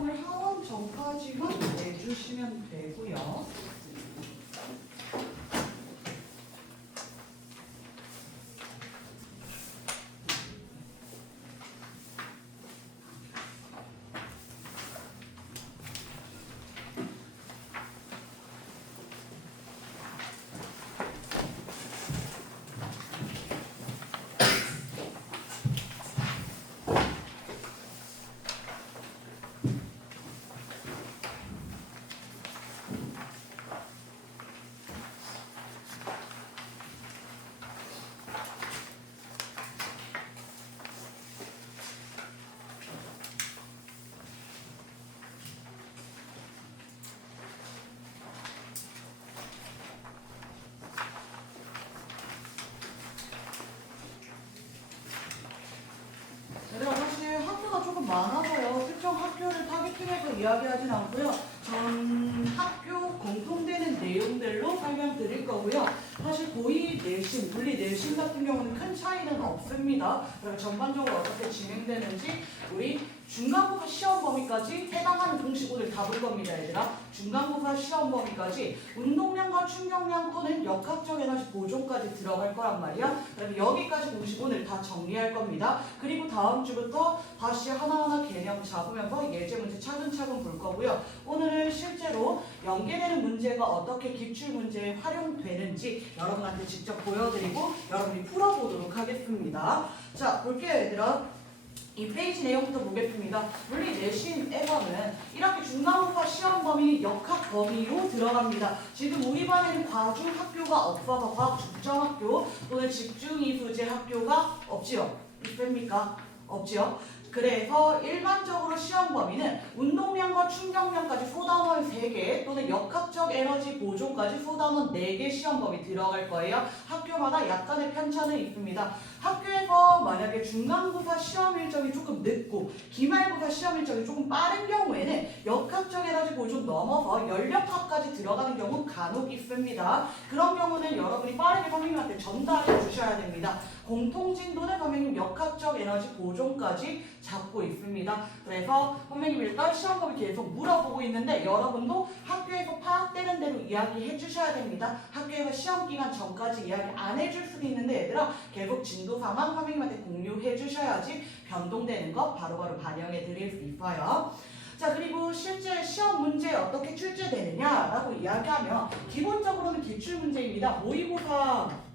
시험을 하원 전까지만 내주시면 되고요. 얘들아, 사실 학교가 조금 많아서요. 특정 학교를 타겟팅해서 이야기하진 않고요. 전 학교 공통되는 내용들로 설명드릴 거고요. 사실 고의 내신, 물리 내신 같은 경우는 큰 차이는 없습니다. 그럼 전반적으로 어떻게 진행되는지 우리 중간고사 시험 범위까지 해당하는 공식 오늘 다 볼 겁니다, 얘들아. 중간고사 시험 범위까지 운동량과 충격량 또는 역학적 에너지 보존까지 들어갈 거란 말이야. 그럼 여기까지 공식 오늘 다 정리할 겁니다. 그리고 다음 주부터 다시 하나하나 개념 잡으면서 예제 문제 차근차근 볼 거고요. 오늘은 실제로 연계되는 문제가 어떻게 기출문제에 활용되는지 여러분한테 직접 보여드리고 여러분이 풀어보도록 하겠습니다. 자, 볼게요, 얘들아. 이 페이지 내용부터 보겠습니다. 물리 내신에서는 이렇게 중간고사 시험 범위 역학 범위로 들어갑니다. 지금 우리 반에는 과중 학교가 없어서 과학 중점학교 또는 집중이수제 학교가 없지요. 있습니까? 없지요. 그래서 일반적으로 시험 범위는 운동량과 충격량까지 소단원 3개 또는 역학적 에너지 보존까지 소단원 4개 시험 범위 들어갈 거예요. 학교마다 약간의 편차는 있습니다. 학교에서 만약에 중간고사 시험 일정이 조금 늦고 기말고사 시험 일정이 조금 빠른 경우에는 역학적 에너지 보존 넘어서 연력학까지 들어가는 경우 간혹 있습니다. 그런 경우는 여러분이 빠르게 선생님한테 전달해 주셔야 됩니다. 공통진도는 선생님 역학적 에너지 보존까지 잡고 있습니다. 그래서 선생님 일단 시험 범위 계속 물어보고 있는데 여러분도 학교에서 파악되는 대로 이야기해 주셔야 됩니다. 학교에서 시험 기간 전까지 이야기 안 해줄 수도 있는데 얘들아 계속 진도 상황 선생님한테 공유해 주셔야지 변동되는 거 바로바로 반영해 드릴 수 있어요. 자, 그리고 실제 시험 문제 어떻게 출제되느냐라고 이야기하면 기본적으로는 기출문제입니다. 모의고사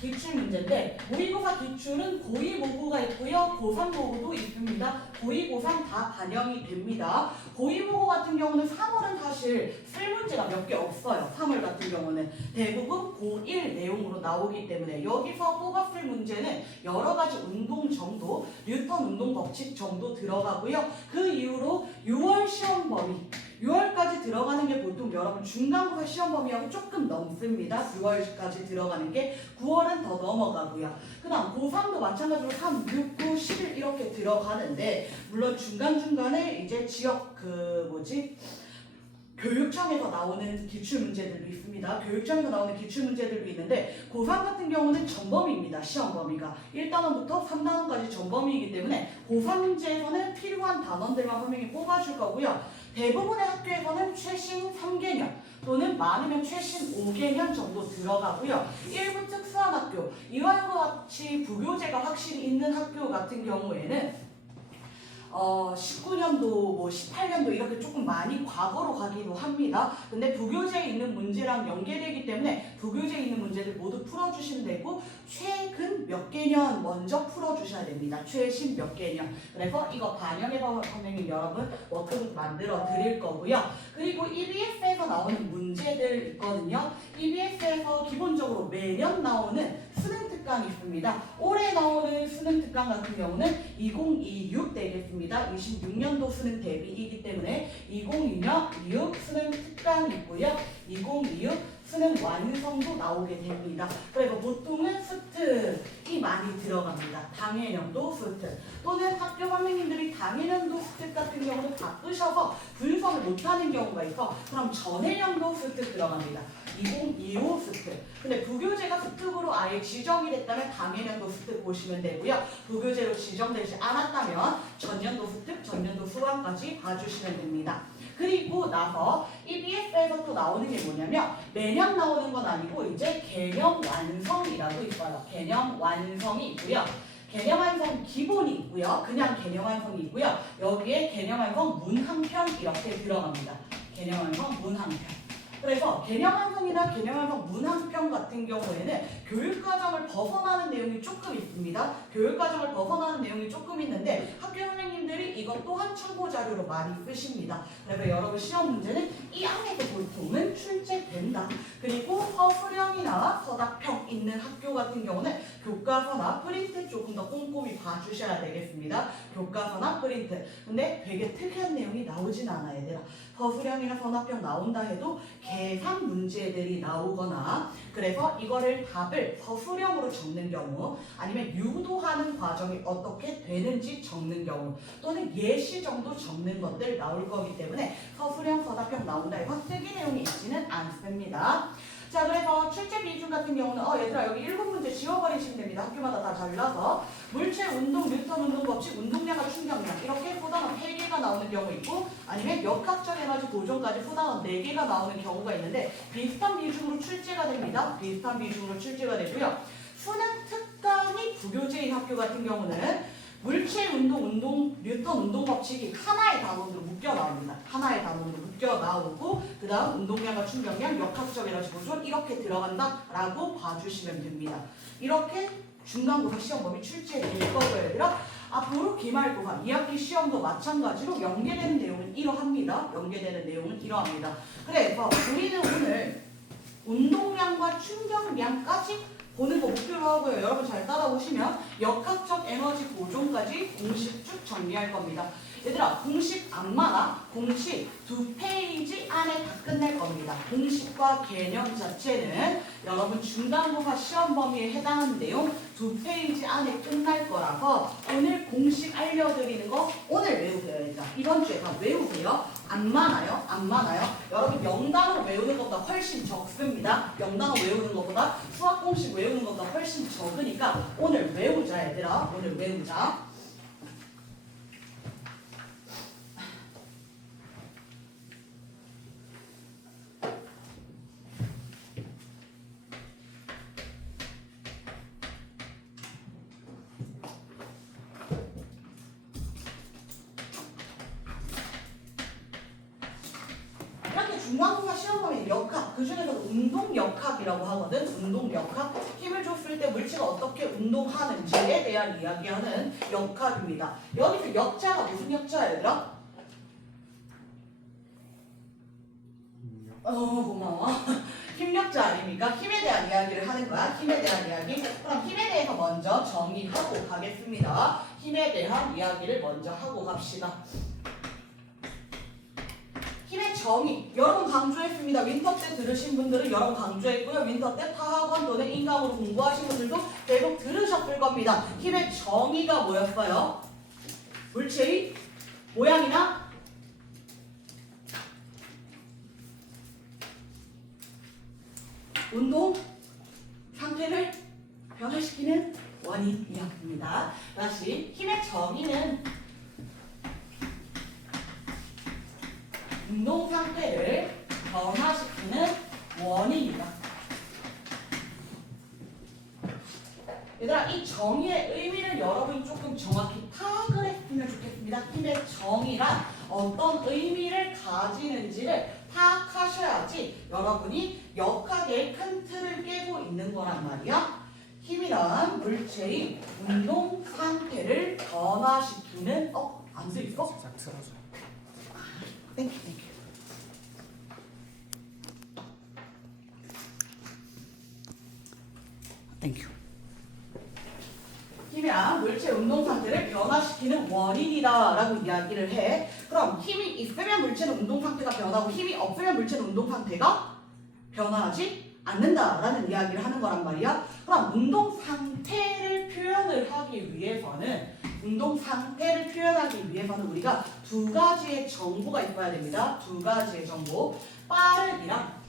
기출문제인데 모의고사 기출은 고2 모국가 있고요. 고3 모국도 있습니다. 고2, 고3 다 반영이 됩니다. 고2 모국 같은 경우는 3월은 사실 쓸 문제가 몇 개 없어요. 3월 같은 경우는 대부분 고1 내용으로 나오기 때문에 여기서 뽑았을 문제는 여러 가지 운동 정도, 뉴턴 운동 법칙 정도 들어가고요. 그 이후로 6월 시험 범위 6월까지 들어가는 게 보통 여러분 중간고사 시험 범위하고 조금 넘습니다. 6월까지 들어가는 게 9월은 더 넘어가고요. 그 다음 고3도 마찬가지로 3, 6, 9, 11 이렇게 들어가는데 물론 중간중간에 이제 지역 교육청에서 나오는 기출문제들도 있습니다. 교육청에서 나오는 기출문제들도 있는데 고3 같은 경우는 전범위입니다. 시험 범위가 1단원부터 3단원까지 전범위이기 때문에 고3 문제에서는 필요한 단원들만 선생님이 뽑아줄 거고요. 대부분의 학교에서는 최신 3개년 또는 많으면 최신 5개년 정도 들어가고요. 일부 특수한 학교, 이와 같이 부교재가 확실히 있는 학교 같은 경우에는 19년도, 18년도 이렇게 조금 많이 과거로 가기도 합니다. 근데 부교재에 있는 문제랑 연계되기 때문에 부교재에 있는 문제들 모두 풀어주시면 되고 최근 몇 개년 먼저 풀어주셔야 됩니다. 최신 몇 개년. 그래서 이거 반영해서 선생님 여러분 워크북 만들어 드릴 거고요. 그리고 EBS에서 나오는 문제들 있거든요. EBS에서 기본적으로 매년 나오는 수능 특강이 있습니다. 올해 나오는 수능 특강 같은 경우는 2026 되겠습니다. 26년도 수능 대비이기 때문에 2026 수능 특강이 있고요. 2026 수능 완성도 나오게 됩니다. 그래서 보통은 수특이 많이 들어갑니다. 당해년도 수특 또는 학교 선생님들이 당해년도 수특 같은 경우는 바쁘셔서 분석을 못하는 경우가 있어. 그럼 전해년도 수특 들어갑니다. 2025 수특. 근데 부교재가 수특으로 아예 지정이 됐다면 당해년도 수특 보시면 되고요. 부교재로 지정되지 않았다면 전년도 수특, 전년도 수강까지 봐주시면 됩니다. 그리고 나서 이 BS에서 또 나오는 게 뭐냐면 매년 나오는 건 아니고 이제 개념 완성이라고 있어요. 개념 완성이 있고요. 개념 완성 기본이 있고요. 그냥 개념 완성이 있고요. 여기에 개념 완성 문 한 편 이렇게 들어갑니다. 개념 완성 문 한 편. 그래서 개념 완성이나 개념 완성 문 한 편 같은 경우에는 교육과정을 벗어나는 내용이 조금 있습니다. 교육과정을 벗어나는 내용이 조금 있는데 학교 선생님들이 이것 또한 참고 자료로 많이 쓰십니다. 그래서 여러분 시험 문제는 이 안에서 보통은 출제된다. 그리고 서술형이나 서답형 있는 학교 같은 경우는 교과서나 프린트 조금 더 꼼꼼히 봐주셔야 되겠습니다. 교과서나 프린트. 근데 되게 특이한 내용이 나오진 않아 얘들아. 서술형이나 서답형 나온다 해도 계산 문제들이 나오거나 그래서 이거를 답을 서술형으로 적는 경우 아니면 유도하는 과정이 어떻게 되는지 적는 경우 또는 예시 정도 적는 것들 나올 거기 때문에 서술형, 서답형 나온다 해서 쓰기 내용이 있지는 않습니다. 자, 그래서 출제 비중 같은 경우는 얘들아 여기 7문제 지워버리시면 됩니다. 학교마다 다 달라서 물체 운동, 뉴턴 운동 법칙, 운동량과 충격량 이렇게 포단원 3개가 나오는 경우 있고 아니면 역학적 에너지 보존까지 포단원 4개가 나오는 경우가 있는데 비슷한 비중으로 출제가 됩니다. 비슷한 비중으로 출제가 되고요. 수능 특강이 부교재인 학교 같은 경우는 물체 운동, 뉴턴 운동 법칙이 하나의 단원으로 묶여 나옵니다. 하나의 단원으로 묶여 나오고 그 다음 운동량과 충격량, 역학적 에너지 보존 이렇게 들어간다라고 봐주시면 됩니다. 이렇게 중간고사 시험 범위 출제될 거고요. 얘들아 앞으로 기말고사 2학기 시험도 마찬가지로 연계되는 내용은 이러합니다. 연계되는 내용은 이러합니다. 그래서 우리는 오늘 운동량과 충격량까지 보는 거 목표로 하고요. 여러분 잘 따라오시면 역학적 에너지 보존까지 공식 쭉 정리할 겁니다. 얘들아 공식 안 많아. 공식 2페이지 안에 다 끝낼 겁니다. 공식과 개념 자체는 여러분 중간고사 시험 범위에 해당하는 내용 2페이지 안에 끝날 거라서 오늘 공식 알려드리는 거 오늘 외우세요. 얘들아. 이번 주에 다 외우세요. 안 많아요? 안 많아요? 여러분 영단어 외우는 것보다 훨씬 적습니다. 영단어 외우는 것보다 수학 공식 외우는 것보다 훨씬 적으니까 오늘 외우자 얘들아. 오늘 외우자. 중간고사 시험 범위 역학, 그 중에서도 운동 역학이라고 하거든. 운동 역학, 힘을 줬을 때 물체가 어떻게 운동하는지에 대한 이야기하는 역학입니다. 여기서 역자가 무슨 역자야 얘들아? 고마워. 힘력자 아닙니까? 힘에 대한 이야기를 하는 거야. 힘에 대한 이야기. 그럼 힘에 대해서 먼저 정의하고 가겠습니다. 힘에 대한 이야기를 먼저 하고 갑시다. 힘의 정의, 여러분 강조했습니다. 윈터 때 들으신 분들은 여러분 강조했고요. 윈터 때 타학원 또는 인강으로 공부하신 분들도 계속 들으셨을 겁니다. 힘의 정의가 뭐였어요? 물체의 모양이나 운동 상태를 변화시키는 원인이었습니다. 다시 힘의 정의는 운동 상태를 변화시키는 원인이다. 얘들아 이 정의의 의미를 여러분이 조금 정확히 파악을 했으면 좋겠습니다. 힘의 정의란 어떤 의미를 가지는지를 파악하셔야지 여러분이 역학의 큰 틀을 깨고 있는 거란 말이야. 힘이란 물체의 운동 상태를 변화시키는 안 돼 있어? 땡큐. 힘이란 물체 운동 상태를 변화시키는 원인이다 라고 이야기를 해. 그럼 힘이 있으면 물체는 운동 상태가 변하고 힘이 없으면 물체는 운동 상태가 변화하지 않는다라는 이야기를 하는 거란 말이야. 그럼 운동 상태를 표현을 하기 위해서는 우리가 두 가지의 정보가 있어야 됩니다. 두 가지의 정보. 빠르기랑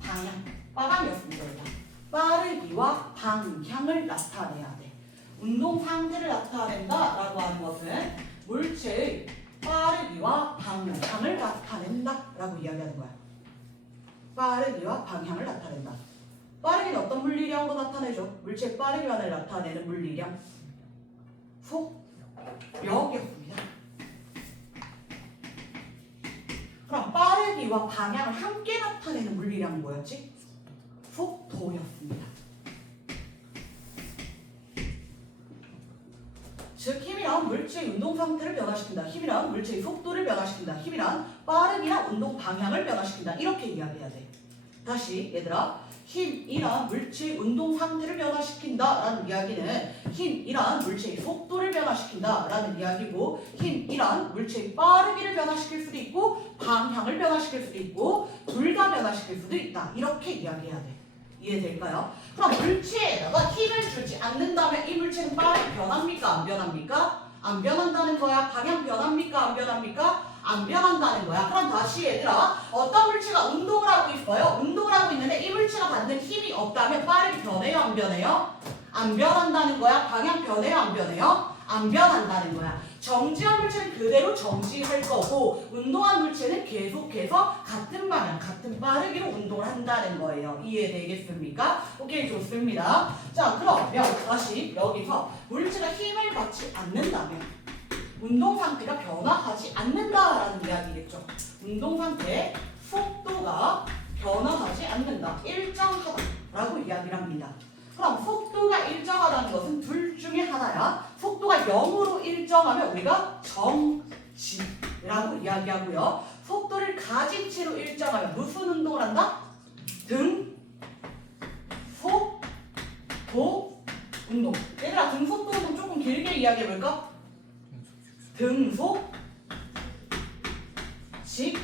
방향. 빠방이었습니다. 일단. 빠르기와 방향을 나타내야 돼. 운동 상태를 나타낸다라고 하는 것은 물체의 빠르기와 방향을 나타낸다라고 이야기하는 거야. 빠르기와 방향을 나타낸다. 빠르기는 어떤 물리량으로 나타내죠? 물체의 빠르기만을 나타내는 물리량. 속력이었습니다. 그럼 빠르기와 방향을 함께 나타내는 물리량은 뭐였지? 속도였습니다. 즉 힘이란 물체의 운동 상태를 변화시킨다. 힘이란 물체의 속도를 변화시킨다. 힘이란 빠르기나 운동 방향을 변화시킨다. 이렇게 이야기해야 돼. 다시 얘들아, 힘이란 물체의 운동 상태를 변화시킨다라는 이야기는 힘이란 물체의 속도를 변화시킨다라는 이야기고, 힘이란 물체의 빠르기를 변화시킬 수도 있고 방향을 변화시킬 수도 있고 둘 다 변화시킬 수도 있다. 이렇게 이야기해야 돼. 이해될까요? 그럼 물체에다가 힘을 주지 않는다면 이 물체는 빠르게 변합니까? 안 변합니까? 안 변한다는 거야. 방향 변합니까? 안 변합니까? 안 변한다는 거야. 그럼 다시 얘들아, 어떤 물체가 운동을 하고 있어요? 운동을 하고 있는데 이 물체가 받는 힘이 없다면 빠르게 변해요? 안 변해요? 안 변한다는 거야. 방향 변해요? 안 변해요? 안 변한다는 거야. 정지한 물체는 그대로 정지할 거고 운동한 물체는 계속해서 같은 방향, 같은 빠르기로 운동을 한다는 거예요. 이해되겠습니까? 오케이, 좋습니다. 자, 그러면 다시 여기서 물체가 힘을 받지 않는다면 운동 상태가 변화하지 않는다라는 이야기겠죠. 운동 상태, 속도가 변화하지 않는다. 일정하다라고 이야기를 합니다. 그럼 속도가 일정하다는 것은 둘 중에 하나야. 속도가 0으로 일정하면 우리가 정지라고 이야기하고요. 속도를 가진 채로 일정하면 무슨 운동을 한다? 등속도 운동. 얘들아, 등속도 운동 조금 길게 이야기해볼까? 등속, 직선,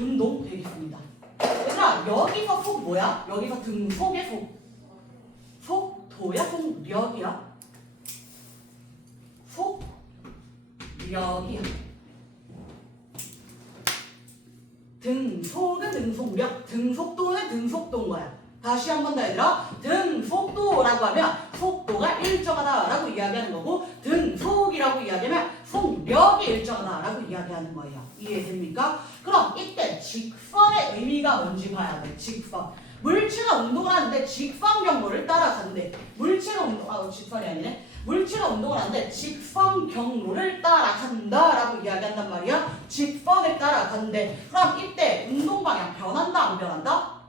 운동 되겠습니다. 얘들아, 여기서 속 뭐야? 여기서 등속의 속도야? 속력이야? 속력이야. 등속은 등속력, 등속도는 등속도인 거야. 다시 한 번 더 얘들아, 등속도라고 하면 속도가 일정하다라고 이야기하는 거고, 등속이라고 이야기하면 속력이 일정하다라고 이야기하는 거예요. 이해됩니까? 그럼 이때 직선의 의미가 뭔지 봐야 돼. 직선. 물체가 운동을 하는데 직선 경로를 따라가는데, 직선이 아니네. 물체가 운동을 하는데 직선 경로를 따라간다라고 이야기한단 말이야. 직선을 따라가는데, 그럼 이때 운동 방향 변한다 안 변한다?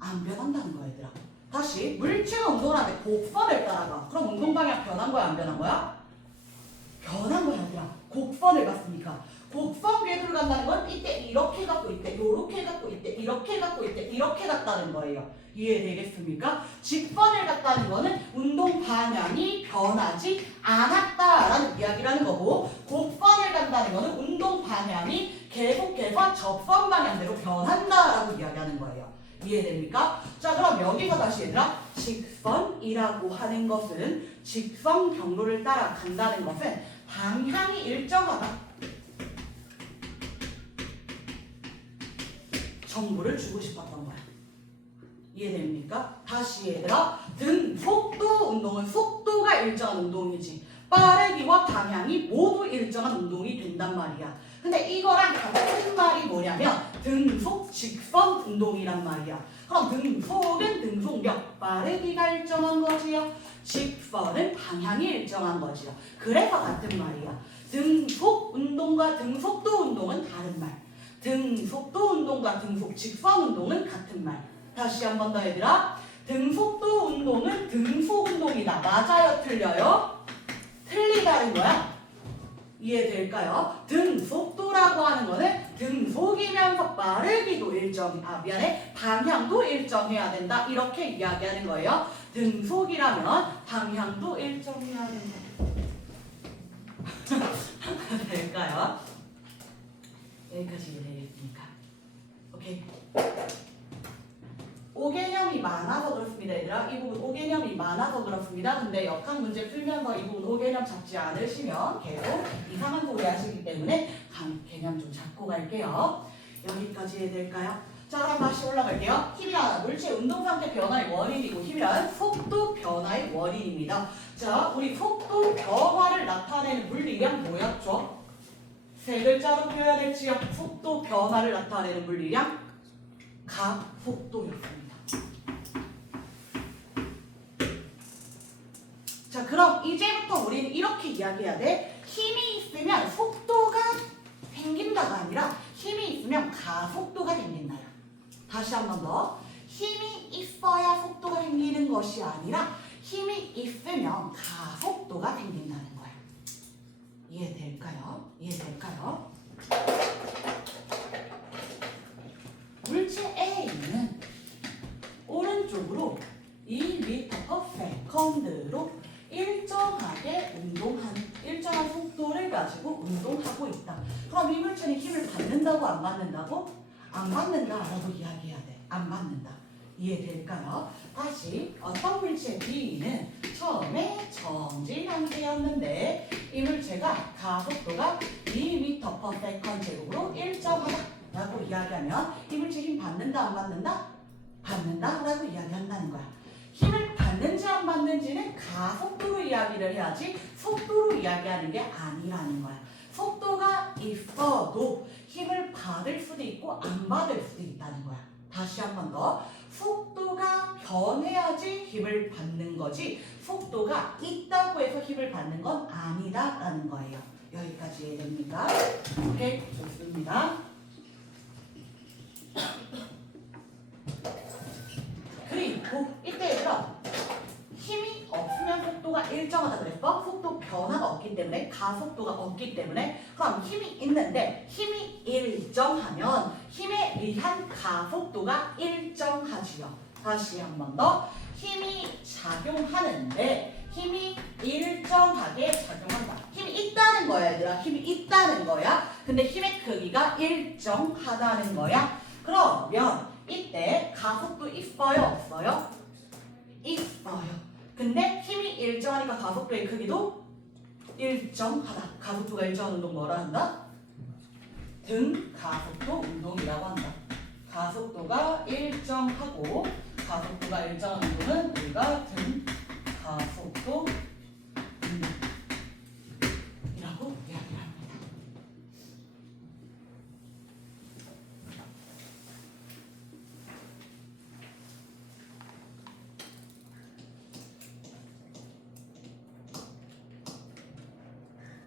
안 변한다는 거야, 얘들아. 다시, 물체가 운동을 하는데 곡선을 따라가. 그럼 운동 방향 변한 거야, 안 변한 거야? 변한 거야, 얘들아. 곡선을 갔으니까. 곡선 궤도를 간다는 건 이때 이렇게 갖고 있대, 요렇게 갖고 있대, 이렇게 갖고 있대, 이렇게 갔다는 거예요. 이해되겠습니까? 직선을 갔다는 거는 운동 방향이 변하지 않았다라는 이야기를 하는 거고, 곡선을 간다는 거는 운동 방향이 계속해서 접선 방향대로 변한다라고 이야기하는 거예요. 이해됩니까? 자, 그럼 여기서 다시 얘들아, 직선이라고 하는 것은, 직선 경로를 따라간다는 것은 방향이 일정하다 정보를 주고 싶었던 거야. 이해됩니까? 다시 얘들아, 등속도 운동은 속도가 일정한 운동이지 빠르기와 방향이 모두 일정한 운동이 된단 말이야. 근데 이거랑 같은 말이 뭐냐면 등속 직선 운동이란 말이야. 그럼 등속은 등속력, 빠르기가 일정한 거지요. 직선은 방향이 일정한 거지요. 그래서 같은 말이야. 등속 운동과 등속도 운동은 다른 말. 등속도 운동과 등속 직선 운동은 같은 말. 다시 한 번 더 얘들아. 등속도 운동은 등속 운동이다. 맞아요? 틀려요? 틀리다는 거야. 이해될까요? 등속도라고 하는 거는 등속이면서 빠르기도 방향도 일정해야 된다. 이렇게 이야기하는 거예요. 등속이라면 방향도 일정해야 된다. 될까요? 여기까지 이해되겠습니까? 오케이. 5개념이 많아서 그렇습니다. 얘들아. 이 부분 5개념이 많아서 그렇습니다. 근데 역학 문제 풀면서 이 부분 5개념 잡지 않으시면 계속 이상한 소리 하시기 때문에 개념 좀 잡고 갈게요. 여기까지 해야될까요? 자, 그럼 다시 올라갈게요. 힘이란 물체 운동 상태 변화의 원인이고 힘이란 속도 변화의 원인입니다. 자, 우리 속도 변화를 나타내는 물리량 뭐였죠? 세 글자로 표현했지요. 속도 변화를 나타내는 물리량 가속도였습니다. 자, 그럼 이제부터 우리는 이렇게 이야기해야 돼. 힘이 있으면 속도가 생긴다가 아니라 힘이 있으면 가속도가 생긴다. 다시 한 번 더. 힘이 있어야 속도가 생기는 것이 아니라 힘이 있으면 가속도가 생긴다는 거야. 이해될까요? 이해될까요? 물체 A는 오른쪽으로 2m/s로 일정한 속도를 가지고 운동하고 있다. 그럼 이 물체는 힘을 받는다고 안 받는다고? 안 받는다라고 이야기해야 돼. 안 받는다. 이해될까요? 다시 어떤 물체 B는 처음에 정지 상태였는데 이 물체가 가속도가 2m/s 제곱으로 일정하다라고 이야기하면 이 물체 힘 받는다 안 받는다? 받는다라고 이야기한다는 거야. 힘을 받는지 안 받는지는 가속도로 이야기를 해야지 속도로 이야기하는 게 아니라는 거야. 속도가 있어도 힘을 받을 수도 있고 안 받을 수도 있다는 거야. 다시 한 번 더. 속도가 변해야지 힘을 받는 거지 속도가 있다고 해서 힘을 받는 건 아니다라는 거예요. 여기까지 이해됩니까? 오케이, 좋습니다. 그리고 이때 얘들아 힘이 없으면 속도가 일정하다 그랬어? 속도 변화가 없기 때문에 가속도가 없기 때문에 그럼 힘이 있는데 힘이 일정하면 힘에 의한 가속도가 일정하지요. 다시 한 번 더. 힘이 작용하는데 힘이 일정하게 작용한다. 힘이 있다는 거야 얘들아. 힘이 있다는 거야. 근데 힘의 크기가 일정하다는 거야. 그러면 이때 가속도 있어요? 없어요? 있어요. 근데 힘이 일정하니까 가속도의 크기도 일정하다. 가속도가 일정한 운동 뭐라 한다? 등가속도 운동이라고 한다. 가속도가 일정하고 가속도가 일정한 운동은 우리가 등가속도 운동이라고 이야기를 합니다.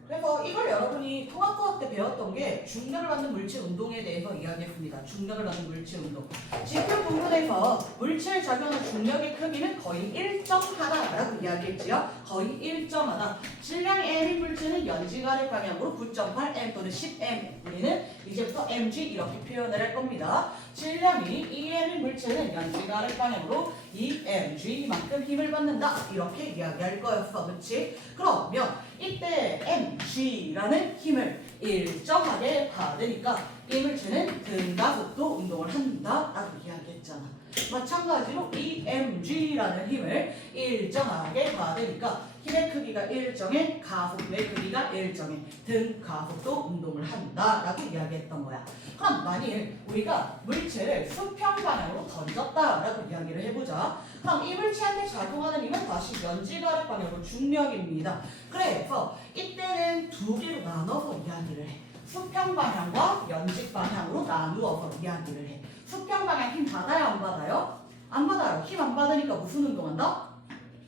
그래서 이걸 여러분이 통합과학 때 배웠던 게 중력을 받는 물체 운동에 대해서 이야기했습니다. 중력을 받는 물체 운동. 지표 부분에서 물체에 작용하는 중력의 크기는 거의 일정하다라고 이야기했지요. 거의 일정하다. 질량이 M인 물체는 연지가를 방향으로 9.8M 또는 10M. 우리는 이제부터 mg 이렇게 표현을 할 겁니다. 질량이 2M인 물체는 연지가를 방향으로 2mg만큼 힘을 받는다. 이렇게 이야기할 거였어. 그렇지? 그러면 이때 mg라는 힘을 일정하게 받으니까 이 물체는 등가속도 운동을 한다라고 이야기했잖아. 마찬가지로 이 mg라는 힘을 일정하게 받으니까 힘의 크기가 일정해, 가속도의 크기가 일정해, 등가속도 운동을 한다라고 이야기했던 거야. 그럼 만일 우리가 물체를 수평 방향으로 던졌다라고 이야기를 해보자. 그럼 이 물체한테 작용하는 힘은 다시 연지가력 방향으로 중력입니다. 그래서 이때는 두 개로 나눠서 이야기를 해. 수평 방향과 연직 방향으로 나누어서 이야기를 해. 수평 방향 힘 받아요 안 받아요? 안 받아요. 힘 안 받으니까 무슨 운동한다?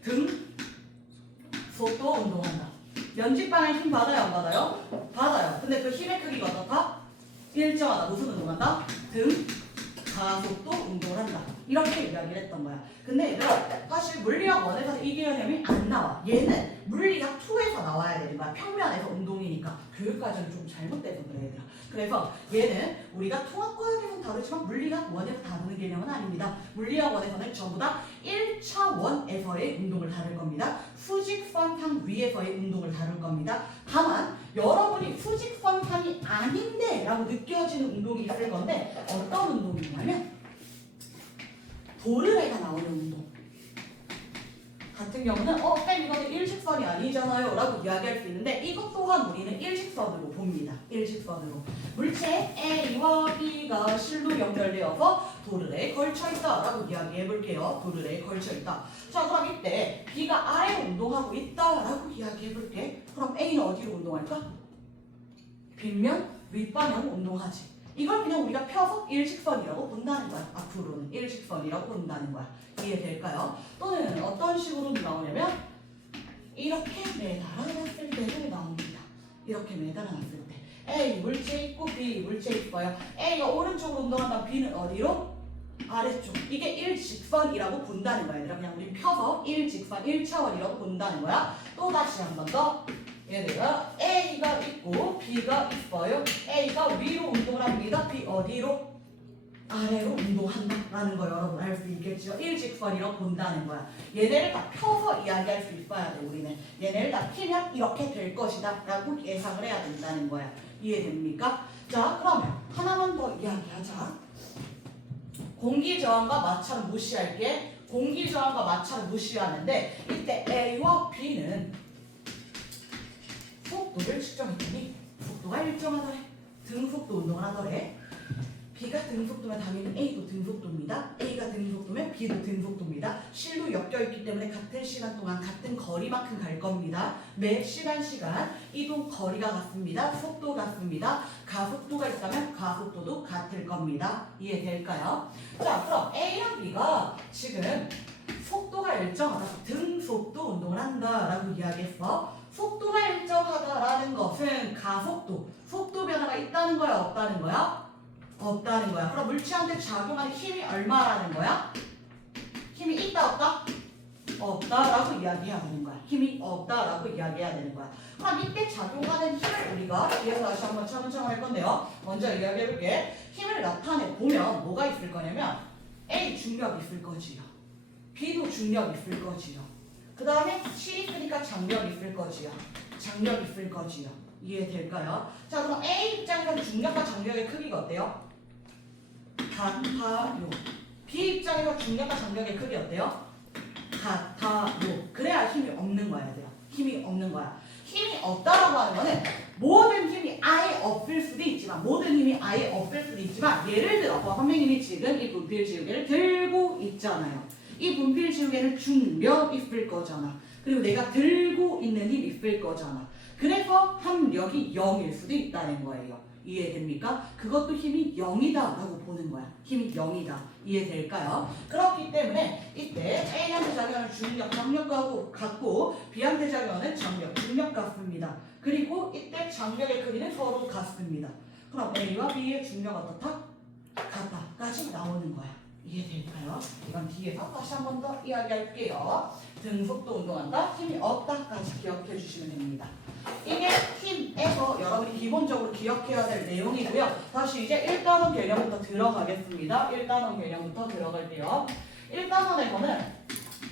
등속도 운동한다. 연직 방향 힘 받아요 안 받아요? 받아요. 근데 그 힘의 크기가 어떻다? 일정하다. 무슨 운동한다? 등가속도 운동을 한다. 이렇게 이야기를 했던 거야. 근데 얘들아 사실 물리학 1에서 이 개념이 안 나와. 얘는 물리학 2에서 나와야 되는 거야. 평면에서 운동이니까. 교육과정이 좀 잘못돼서 그래 얘들아. 그래서 얘는 우리가 통합과학에서는 다르지만 물리학 1에서 다루는 개념은 아닙니다. 물리학 1에서는 전부 다 1차원에서의 운동을 다룰 겁니다. 수직선상 위에서의 운동을 다룰 겁니다. 다만 여러분이 수직선상이 아닌데 라고 느껴지는 운동이 있을 건데 어떤 운동이냐면 도르래가 나오는 운동 같은 경우는 쌤 이거는 일직선이 아니잖아요 라고 이야기할 수 있는데 이것 또한 우리는 일직선으로 봅니다. 일직선으로 물체 A와 B가 실로 연결되어서 도르래에 걸쳐있다 라고 이야기해 볼게요. 도르래에 걸쳐있다. 자 그럼 이때 B가 아래로 운동하고 있다 라고 이야기해 볼게. 그럼 A는 어디로 운동할까? 빗면 윗방향 운동하지. 이걸 그냥 우리가 펴서 일직선이라고 본다는 거야. 앞으로는 일직선이라고 본다는 거야. 이해될까요? 또는 어떤 식으로 나오냐면 이렇게 매달아놨을 때도 나옵니다. 이렇게 매달아놨을 때 A 물체 있고 B 물체 있고요. A가 오른쪽으로 운동한다. B는 어디로? 아래쪽. 이게 일직선이라고 본다는 거야. 얘들아 그냥 우리 펴서 일직선 1차원이라고 본다는 거야. 또 다시 한 번 더. 얘들아 A가 있고 B가 있어요. A가 위로 운동을 합니다. B 어디로? 아래로 운동한다라는 거 여러분 알 수 있겠죠? 일직선이라고 본다는 거야. 얘네를 다 펴서 이야기할 수 있어야 돼 우리는. 얘네를 다 피면 이렇게 될 것이다 라고 예상을 해야 된다는 거야. 이해됩니까? 자 그러면 하나만 더 이야기하자. 공기저항과 마찰을 무시할게. 공기저항과 마찰을 무시하는데 이때 A와 B는 속도를 측정했더니 속도가 일정하더래. 등속도 운동을 하더래. B가 등속도면 당연히 A도 등속도입니다. A가 등속도면 B도 등속도입니다. 실로 엮여있기 때문에 같은 시간 동안 같은 거리만큼 갈 겁니다. 매 시간 이동 거리가 같습니다. 속도 같습니다. 가속도가 있다면 가속도도 같을 겁니다. 이해될까요? 자 그럼 A랑 B가 지금 속도가 일정하다. 등속도 운동을 한다라고 이야기했어. 속도가 일정하다라는 것은 가속도, 속도 변화가 있다는 거야, 없다는 거야? 없다는 거야. 그럼 물체한테 작용하는 힘이 얼마라는 거야? 힘이 있다, 없다? 없다라고 이야기해야 되는 거야. 힘이 없다라고 이야기해야 되는 거야. 그럼 이때 작용하는 힘을 우리가 뒤에서 다시 한번 차근차근 할 건데요. 먼저 이야기해볼게. 힘을 나타내 보면 뭐가 있을 거냐면 A 중력 있을 거지요. B도 중력 있을 거지요. 그 다음에 실이 있으니까 장력 있을 거지요. 장력 있을 거지요. 이해될까요? 자 그럼 A 입장에서 중력과 장력의 크기가 어때요? 같아요. B 입장에서 중력과 장력의 크기 어때요? 같아요. 그래야 힘이 없는 거야 얘들아. 힘이 없는 거야. 힘이 없다라고 하는 거는 모든 힘이 아예 없을 수도 있지만 예를 들어 선생님이 지금 이 분필지우개를 들고 있잖아요. 이 분필지우개는 중력 있을 거잖아. 그리고 내가 들고 있는 힘 있을 거잖아. 그래서 합력이 0일 수도 있다는 거예요. 이해됩니까? 그것도 힘이 0이다 라고 보는 거야. 힘이 0이다. 이해될까요? 그렇기 때문에 이때 A한테 작용하는 중력, 장력 같고 B한테 작용하는 장력, 중력 같습니다. 그리고 이때 장력의 크기는 서로 같습니다. 그럼 A와 B의 중력 어떻다? 같다까지 나오는 거야. 이해될까요? 이건 뒤에서 다시 한 번 더 이야기할게요. 등속도 운동한다, 힘이 없다까지 기억해 주시면 됩니다. 이게 힘에서 여러분이 기본적으로 기억해야 될 내용이고요. 다시 이제 1단원 개념부터 들어가겠습니다. 1단원 개념부터 들어갈게요. 1단원에서는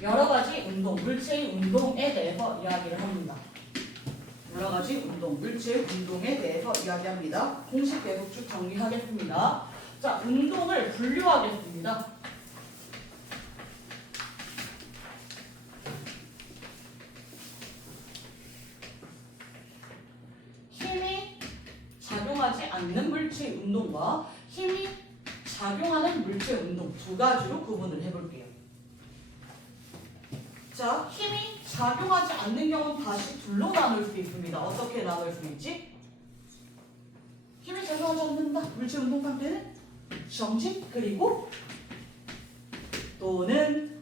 여러 가지 운동, 물체의 운동에 대해서 이야기를 합니다. 여러 가지 운동, 물체의 운동에 대해서 이야기합니다. 공식 계속 쭉 정리하겠습니다. 자, 운동을 분류하겠습니다. 힘이 작용하지 않는 물체의 운동과 힘이 작용하는 물체의 운동 두 가지로 구분을 해볼게요. 자, 힘이 작용하지 않는 경우는 다시 둘로 나눌 수 있습니다. 어떻게 나눌 수 있지? 힘이 작용하지 않는다. 물체 운동 상태는 정지 그리고 또는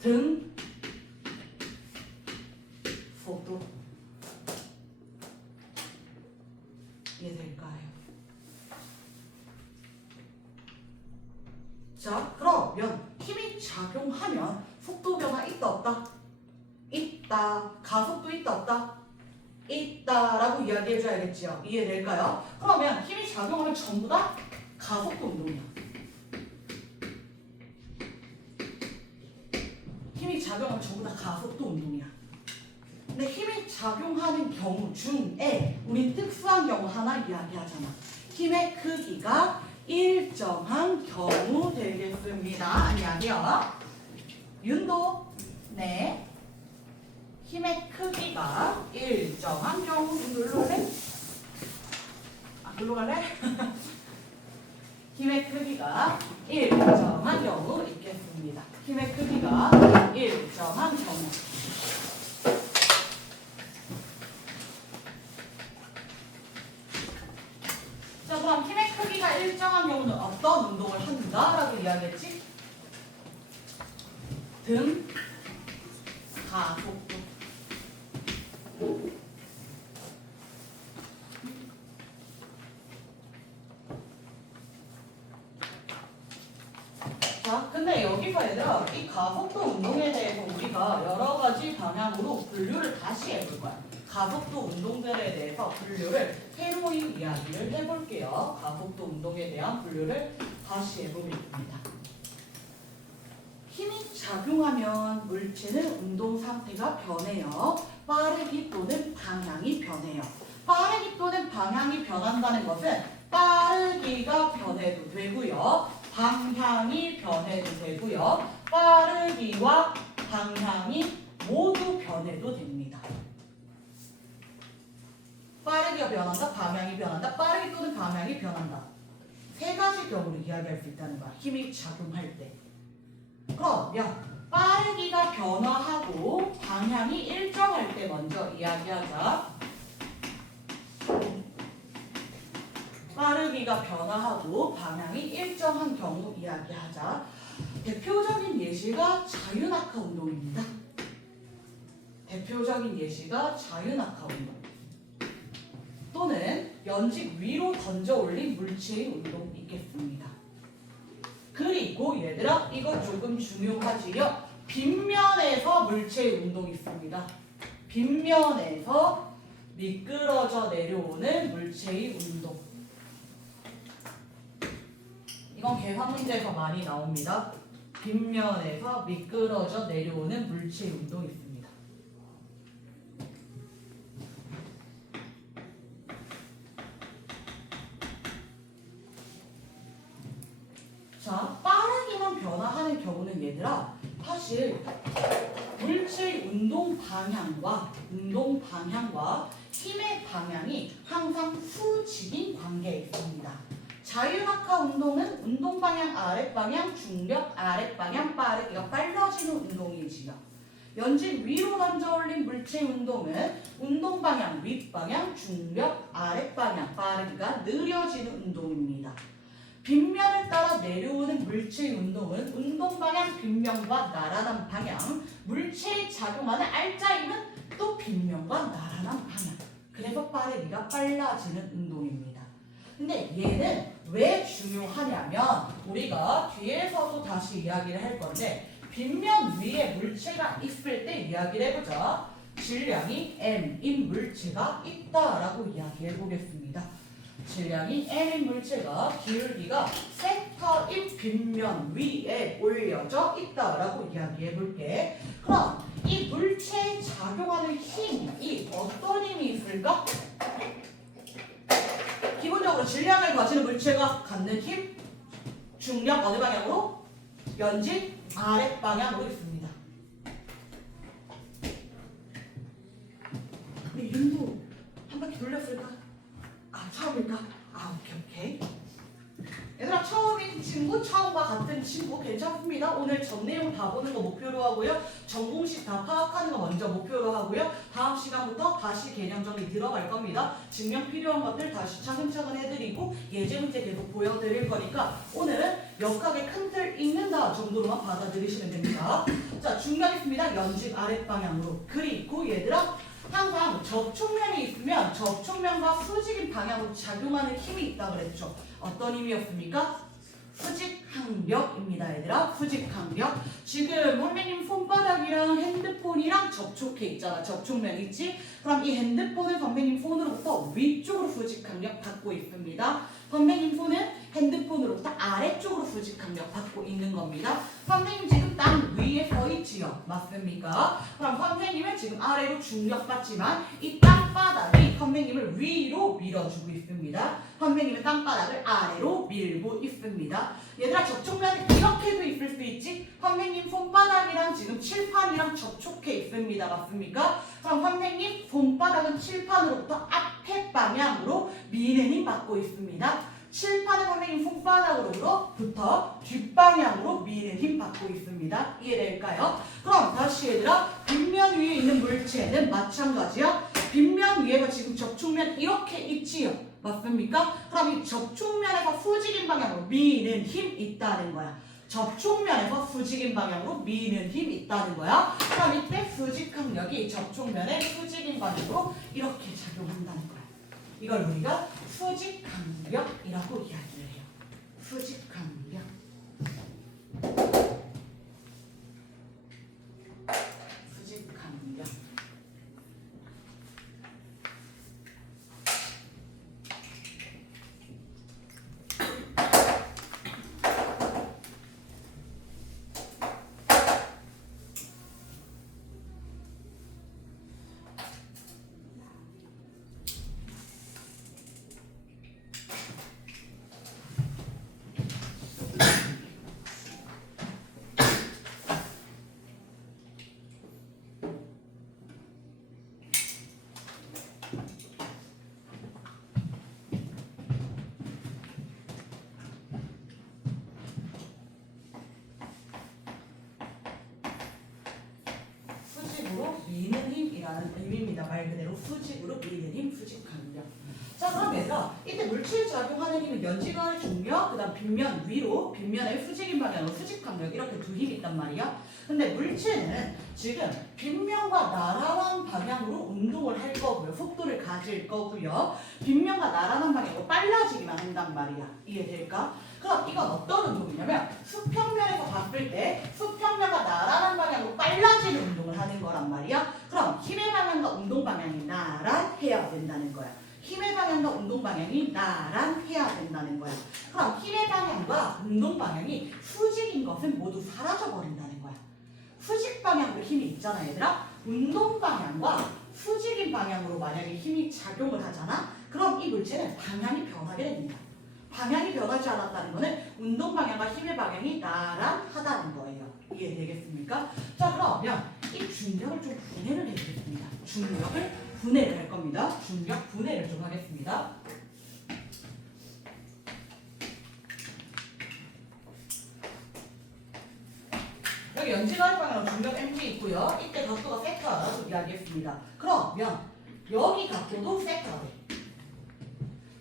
등 속도. 이해될까요? 자, 그러면 힘이 작용하면 속도 변화 있다 없다? 있다. 가속도 있다 없다? 있다라고 이야기해줘야겠지요. 이해될까요? 그러면 힘이 작용하면 전부 다 가속도 운동이야. 힘이 작용하면 전부 다 가속도 운동이야. 근데 힘이 작용하는 경우 중에 우린 특수한 경우 하나 이야기하잖아. 힘의 크기가 일정한 경우 되겠습니다. 아니야. 윤도. 네. 힘의 크기가 일정한 경우. 눌러 갈래? 눌러 갈래? 힘의 크기가 일정한 경우 있겠습니다. 힘의 크기가 일정한 경우. 자, 그럼 힘의 크기가 일정한 경우는 어떤 운동을 한다라고 이야기했지? 등, 가속도. 자, 근데 여기서 얘들아, 이 가속도 운동에 대해서 우리가 여러 가지 방향으로 분류를 다시 해볼 거야. 가속도 운동들에 대해서 분류를 새로이 이야기를 해볼게요. 가속도 운동에 대한 분류를 다시 해보겠습니다. 힘이 작용하면 물체는 운동 상태가 변해요. 빠르기 또는 방향이 변해요. 빠르기 또는 방향이 변한다는 것은 빠르기가 변해도 되고요. 방향이 변해도 되고요. 빠르기와 방향이 모두 변해도 됩니다. 빠르기가 변한다, 방향이 변한다, 빠르기 또는 방향이 변한다. 세 가지 경우를 이야기할 수 있다는 거야. 힘이 작용할 때. 그러면 빠르기가 변화하고 방향이 일정할 때 먼저 이야기하자. 빠르기가 변화하고 방향이 일정한 경우 이야기하자. 대표적인 예시가 자유낙하 운동입니다. 대표적인 예시가 자유낙하 운동. 또는 연직 위로 던져 올린 물체의 운동 있겠습니다. 그리고 얘들아, 이거 조금 중요하지요. 빗면에서 물체의 운동이 있습니다. 빗면에서 미끄러져 내려오는 물체의 운동. 이건 계산 문제에서 많이 나옵니다. 빗면에서 미끄러져 내려오는 물체의 운동이 있습니다. 자, 빠르기만 변화하는 경우는 얘들아, 사실 물체의 운동 방향과 힘의 방향이 항상 수직인 관계에 있습니다. 자유낙하 운동은 운동 방향 아랫방향, 중력 아랫방향, 빠르기가 빨라지는 운동이지요. 연직 위로 던져 올린 물체 운동은 운동 방향 윗방향, 중력 아랫방향, 빠르기가 느려지는 운동입니다. 빗면을 따라 내려오는 물체의 운동은 운동 방향 빗면과 나란한 방향, 물체에 작용하는 알짜임은 또 빗면과 나란한 방향. 그래서 빠르기가 빨라지는 운동입니다. 근데 얘는 왜 중요하냐면 우리가 뒤에서도 다시 이야기를 할 건데 빗면 위에 물체가 있을 때 이야기를 해보자. 질량이 m인 물체가 있다라고 이야기해 보겠습니다. 질량이 m인 물체가 기울기가 세타인 빗면 위에 올려져 있다라고 이야기해 볼게. 그럼 이 물체에 작용하는 힘이 어떤 힘이 있을까? 기본적으로 질량을 가지는 물체가 갖는 힘, 중력 어느 방향으로? 연직 아랫방향으로 있습니다. 우리 윤도 한 바퀴 돌렸을까? 처음일까? 오케이. 얘들아, 처음인 친구, 처음과 같은 친구 괜찮습니다. 오늘 전 내용 다 보는 거 목표로 하고요. 전공식 다 파악하는 거 먼저 목표로 하고요. 다음 시간부터 다시 개념 정리 들어갈 겁니다. 증명 필요한 것들 다시 차근차근 해드리고 예제 문제 계속 보여드릴 거니까 오늘은 역학의 큰 틀 읽는다 정도로만 받아들이시면 됩니다. 자, 중요하겠습니다. 연직 아랫방향으로. 그리고 얘들아, 항상 접촉면이 있으면 접촉면과 수직인 방향으로 작용하는 힘이 있다고 그랬죠. 어떤 힘이었습니까? 수직항력입니다. 얘들아, 수직항력. 지금 선생님 손바닥이랑 핸드폰이랑 접촉해 있잖아. 접촉면 있지? 그럼 이 핸드폰은 선생님 손으로부터 위쪽으로 수직항력 받고 있습니다. 선생님 손은 핸드폰으로부터 아래쪽으로 수직항력 받고 있는 겁니다. 선생님 지금 땅 위에 서 있지? 있지요. 맞습니까? 그럼 선생님은 지금 아래로 중력받지만 이 땅바닥이 선생님을 위로 밀어주고 있습니다. 선생님은 땅바닥을 아래로 밀고 있습니다. 얘들아 접촉면이 이렇게도 있을 수 있지? 선생님 손바닥이랑 지금 칠판이랑 접촉해 있습니다. 맞습니까? 그럼 선생님 손바닥은 칠판으로부터 앞에 방향으로 미는 힘 받고 있습니다. 칠판은 선생님 손바닥으로부터 뒷방향으로 미는 힘 받고 있습니다. 이해될까요? 그럼 다시 얘들아 빗면 위에 있는 물체는 마찬가지야. 빗면 위에가 지금 접촉면 이렇게 있지요. 맞습니까? 그럼 이 접촉면에서 수직인 방향으로 미는 힘 있다는 거야. 접촉면에서 수직인 방향으로 미는 힘 있다는 거야. 그럼 이때 수직 강력이 접촉면에 수직인 방향으로 이렇게 작용한다는 거야. 이걸 우리가 수직 강력이라고 이야기를 해요. 수직 강력. 수직 강력. 수직으로 미는 힘이라는 의미입니다. 말 그대로 수직으로 미는 힘, 수직 강력. 자, 그럼 얘들아, 이때 물체에 작용하는 힘은 연지간의 중력, 그 다음 빗면 위로, 빗면의 수직인 방향으로 수직 강력 이렇게 두 힘이 있단 말이야. 근데 물체는 지금 빗면과 나란한 방향으로 운동을 할 거고요. 속도를 가질 거고요. 빗면과 나란한 방향으로 빨라지기만 한단 말이야. 이해될까? 그럼 이건 어떤 운동이냐면 수평면에서 봤을 때 수평면과 나란한 방향으로 빨라지는 운동을 하는 거란 말이야. 그럼 힘의 방향과 운동 방향이 나란해야 된다는 거야. 힘의 방향과 운동 방향이 나란해야 된다는 거야. 그럼 힘의 방향과 운동 방향이 수직인 것은 모두 사라져 버린다는 거야. 수직 방향으로 힘이 있잖아, 얘들아. 운동 방향과 수직인 방향으로 만약에 힘이 작용을 하잖아. 그럼 이 물체는 방향이 변하게 됩니다. 방향이 변하지 않았다는 것은 운동 방향과 힘의 방향이 나란하다는 거예요. 이해되겠습니까? 자, 그러면 이 중력을 좀 분해를 해보겠습니다. 중력을 분해를 할 겁니다. 중력 분해를 좀 하겠습니다. 여기 연지가의 방향으로 중력 mg 있고요. 이때 각도가 세타라고 이야기했습니다. 그러면 여기 각도도 세타가 돼.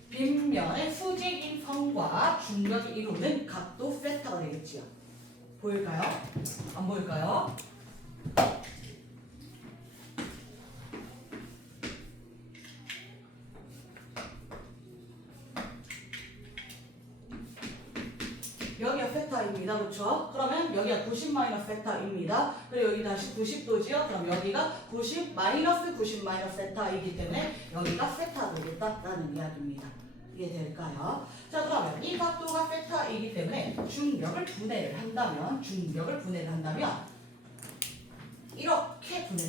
빗면의 수직인 선과 중력이 이루는 각도 세타가 되겠지요. 보일까요? 안 보일까요? 여기가 세타입니다. 그렇죠? 그러면 여기가 90 마이너스 세타입니다. 그리고 여기 다시 90도지요? 그럼 여기가 90 마이너스 90 마이너스 세타이기 때문에 여기가 세타 되겠다라는 이야기입니다. 이해될까요? 자, 그러면 이 각도가 세타이기 때문에 중력을 분해를 한다면 이렇게 분해를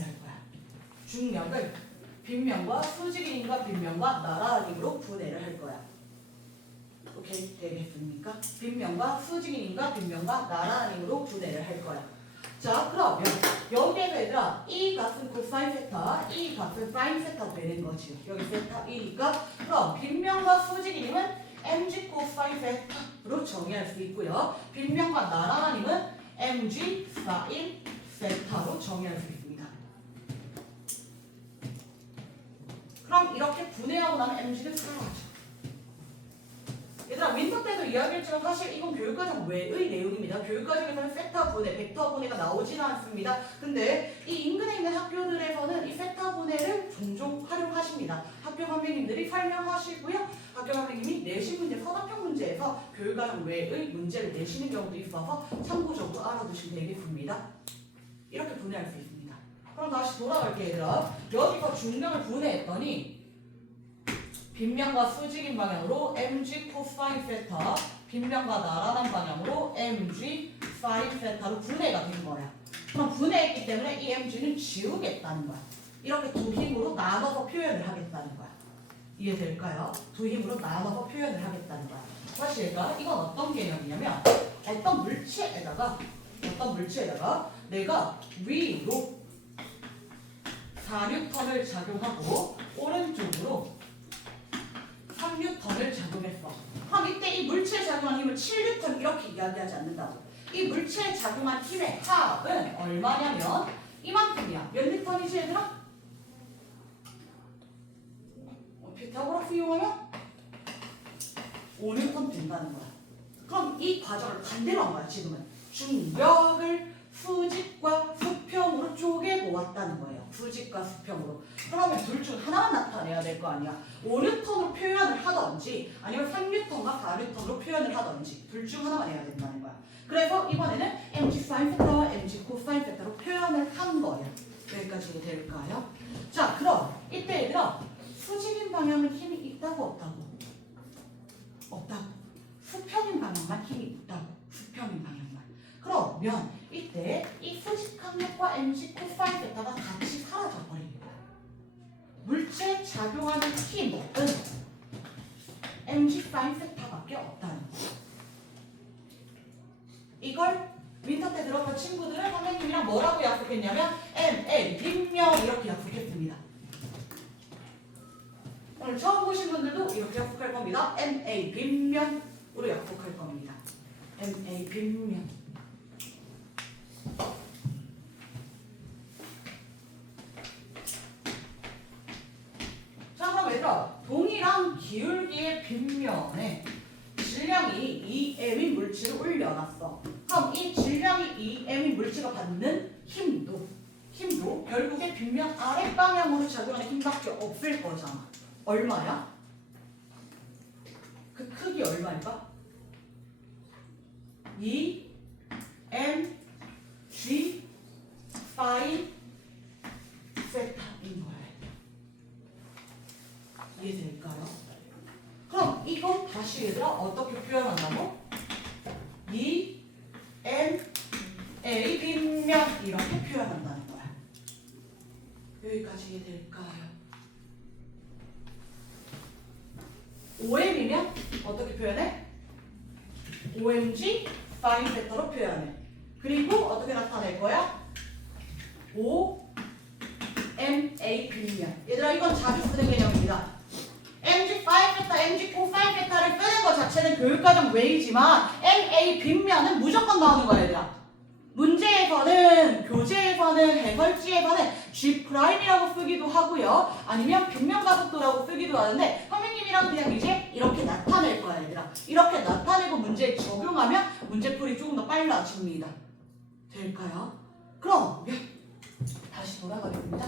할 거야. 중력을 빗면과 수직인과 빗면과 나란한 힘으로 분해를 할 거야. 오케이, 되겠습니까? 빗면과 수직인과 빗면과 나란한 힘으로 분해를 할 거야. 자, 그러면 여기에서 얘들아 이 값은 코사인 세타, 이 값은 사인 세타 되는 거지. 여기 세타 1이니까 그럼 빗면과 수직인임은 mg 코사인 세타로 정의할 수 있고요. 빗면과 나란한 힘은 mg 사인 세타로 정의할 수 있습니다. 그럼 이렇게 분해하고 나면 mg는 사라져. 얘들아 윈터 때도 이야기했지만 사실 이건 교육과정 외의 내용입니다. 교육과정에서는 세타 분해, 벡터 분해가 나오지는 않습니다. 근데 이 인근에 있는 학교들에서는 이 세타 분해를 종종 활용하십니다. 학교 선생님들이 설명하시고요. 학교 선생님이 내신 문제, 서답형 문제에서 교육과정 외의 문제를 내시는 경우도 있어서 참고적으로 알아두시면 되겠습니다. 이렇게 분해할 수 있습니다. 그럼 다시 돌아갈게요, 얘들아. 여기서 중력을 분해했더니 빗면과 수직인 방향으로 mg 코사인 세타 빗면과 나란한 방향으로 mg sin 세타로 분해가 된 거야. 그럼 분해했기 때문에 이 mg는 지우겠다는 거야. 이렇게 두 힘으로 나눠서 표현을 하겠다는 거야. 이해될까요? 두 힘으로 나눠서 표현을 하겠다는 거야. 다시 얘가 이건 어떤 개념이냐면 어떤 물체에다가 내가 위로 4N을 작용하고 오른쪽으로 3N을 작용했어. 그럼 이때 이 물체에 작용한 힘을 7N 이렇게 이야기하지 않는다고. 이 물체에 작용한 힘의 합은 얼마냐면 이만큼이야. 몇 N이지 얘들아? 피타고라스 이용하면 5N 된다는 거야. 그럼 이 과정을 반대로 한 거야. 지금은 중력을 수직과 수평으로 쪼개보았다는 거예요. 수직과 수평으로. 그러면 둘 중 하나만 나타내야 될 거 아니야. 5N으로 표현을 하던지 아니면 3N과 4N으로 표현을 하던지 둘 중 하나만 해야 된다는 거야. 그래서 이번에는 mg sin 세타와 mg 코사인 세타로 표현을 한 거예요. 여기까지 될까요? 자, 그럼 이때 얘들아 수직인 방향은 힘이 있다고 없다고? 없다고. 수평인 방향만 힘이 있다고. 수평인 방향만. 그러면 이때 이 수직 항력과 mg 코사인 세타가 같이 사라져 버립니다. 물체에 작용하는 힘은 mg sin 세타밖에 없다는 거예요. 이걸 윈터 때 들었던 친구들은 선생님이랑 뭐라고 약속했냐면 MA 빗명 이렇게 약속했습니다. 오늘 처음 보신 분들도 이렇게 약속할 겁니다. MA 빗면으로 약속할 겁니다. MA 빗면. 자, 그럼 얘들아 동일한 기울기의 빗면에 질량이 2m인 물체를 올려놨어. 그럼 이 질량이 2m인 물체가 받는 힘도 결국에 빗면 아랫방향으로 작용하는 힘밖에 없을 거잖아. 얼마야? 그 크기 얼마일까? 2mg sin 세타인 거야. 이해될까요? 그럼 이거 다시 얘들아 어떻게 표현한다고? 2mA 빗면 이렇게 표현한다는 거야. 여기까지 이해될까요? 5m이면 어떻게 표현해? 5mg sin 세타로 표현해. 그리고 어떻게 나타낼 거야? 5mA 빗면. 얘들아 이건 자주 쓰는 개념입니다. mg sin 세타, mg 코사인 세타를 쓰는 것 자체는 교육과정 외이지만 MA 빗면은 무조건 나오는 거야 얘들아. 문제에서는, 교재에서는, 해설지에서는 G'이라고 쓰기도 하고요. 아니면 빗면 가속도라고 쓰기도 하는데 선생님이랑 그냥 이제 이렇게 나타낼 거야 얘들아. 이렇게 나타내고 문제에 적용하면 문제풀이 조금 더 빨라집니다. 될까요? 그럼 다시 돌아가겠습니다.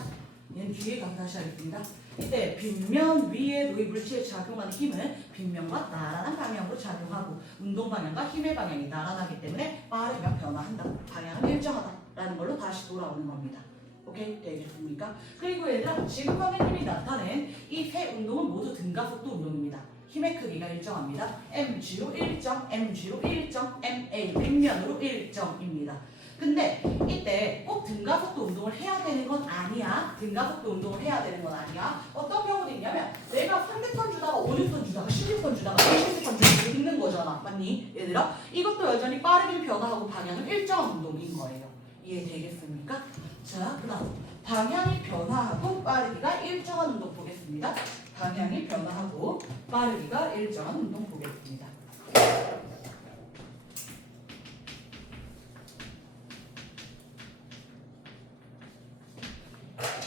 얘는 뒤에 가서 다시 하겠습니다. 이때 빗면 위에 놓인 물체에 작용하는 힘은 빗면과 나란한 방향으로 작용하고 운동 방향과 힘의 방향이 나란하기 때문에 빠르면 변화한다. 방향은 일정하다라는 걸로 다시 돌아오는 겁니다. 오케이? 되겠습니까? 그리고 얘들아 지금 선생님이 나타낸 이 세 운동은 모두 등가속도 운동입니다. 힘의 크기가 일정합니다. mg로 일정, mg로 일정, ma 빗면으로 일정입니다. 근데 이때 꼭 등가속도 운동을 해야 되는 건 아니야. 등가속도 운동을 해야 되는 건 아니야. 어떤 경우도 있냐면 내가 300톤 주다가 500톤 주다가 16톤 주다가 20톤 주다가 있는 거잖아. 맞니? 얘들아? 이것도 여전히 빠르게 변화하고 방향은 일정한 운동인 거예요. 이해되겠습니까? 자, 그 다음 방향이 변화하고 빠르기가 일정한 운동 보겠습니다. 방향이 변화하고 빠르기가 일정한 운동 보겠습니다.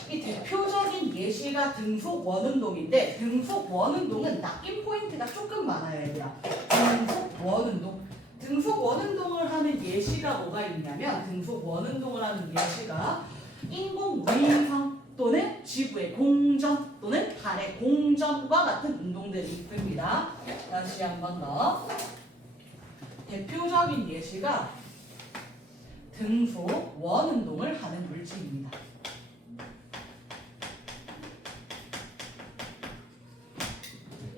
이 대표적인 예시가 등속 원운동인데 등속 원운동은 낚인 포인트가 조금 많아요 얘들아. 등속 원운동. 등속 원운동을 하는 예시가 뭐가 있냐면 등속 원운동을 하는 예시가 인공위성 또는 지구의 공전 또는 달의 공전과 같은 운동들이 있습니다. 다시 한 번 더. 대표적인 예시가 등속 원운동을 하는 물질입니다.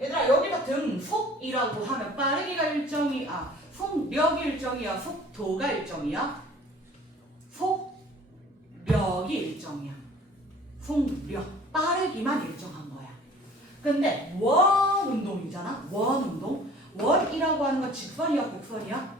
얘들아 여기서 등속 속이라고 하면 빠르기가 일정이 속력이 일정이야, 속도가 일정이야? 속력이 일정이야. 속력, 빠르기만 일정한 거야. 근데 원 운동이잖아. 원 운동. 원이라고 하는 건 직선이야, 곡선이야?